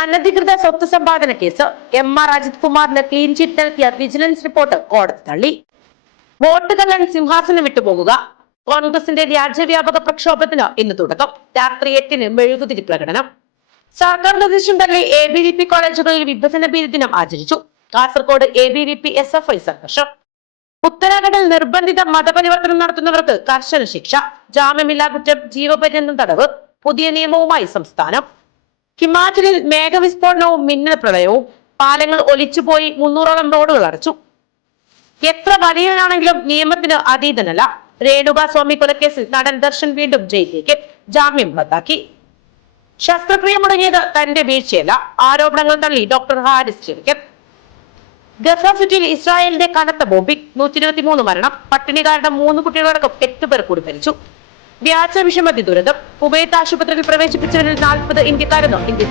അനധികൃത സ്വത്ത് സമ്പാദന case M R. Ajith കുമാറിന് ക്ലീൻ ചിറ്റ് നൽകിയ വിജിലൻസ് റിപ്പോർട്ട് കോടതി തള്ളി. വോട്ട് കള്ളൻ സിംഹാസനം വിട്ടുപോകുക. കോൺഗ്രസിന്റെ രാജ്യവ്യാപക പ്രക്ഷോഭത്തിന് ഇന്ന് തുടക്കം. രാത്രി 8-ന് മെഴുകുതിരി പ്രകടനം. സർക്കാർ നിർദ്ദേശം തള്ളി ABVP കോളേജുകളിൽ വിഭജന ഭീതി ദിനം ആചരിച്ചു. കാസർഗോഡ് ABVP SFI സംഘർഷം. ഉത്തരാഖണ്ഡിൽ നിർബന്ധിത മതപരിവർത്തനം നടത്തുന്നവർക്ക് കർശന ശിക്ഷ. ജാമ്യമില്ലാ കുറ്റം, ജീവപര്യന്തം തടവ്. പുതിയ നിയമവുമായി സംസ്ഥാനം. ഹിമാചലിൽ മേഘവിസ്ഫോടനവും മിന്നൽ പ്രളയവും. പാലങ്ങൾ ഒലിച്ചുപോയി, 300ഓളം റോഡുകൾ അടച്ചു. എത്ര വലിയവനാണെങ്കിലും നിയമത്തിന് അതീതനല്ല. രേണുക സ്വാമി കൊലക്കേസിൽ നടൻ ദർശൻ വീണ്ടും ജയിലിലേക്ക്. ജാമ്യം റദ്ദാക്കി. ശസ്ത്രക്രിയ മുടങ്ങിയത് തന്റെ വീഴ്ചയല്ല. ആരോപണങ്ങൾ തള്ളി ഡോക്ടർ ഹാരിസ് ചെറിക്കൻ. ഗസ സിറ്റിയിൽ ഇസ്രായേലിന്റെ കനത്ത ബോംബിംഗ്. 123 മരണം. പട്ടിണി കാരണം 3 കുട്ടികളടക്കം 8 പേർ കൂടി മരിച്ചു. വ്യാജ വിഷമതി ദുരന്തം. കുവൈത്ത് ആശുപത്രിയിൽ പ്രവേശിപ്പിച്ചവരിൽ 40 ഇന്ത്യക്കാരെന്ന് ഇന്ത്യൻ.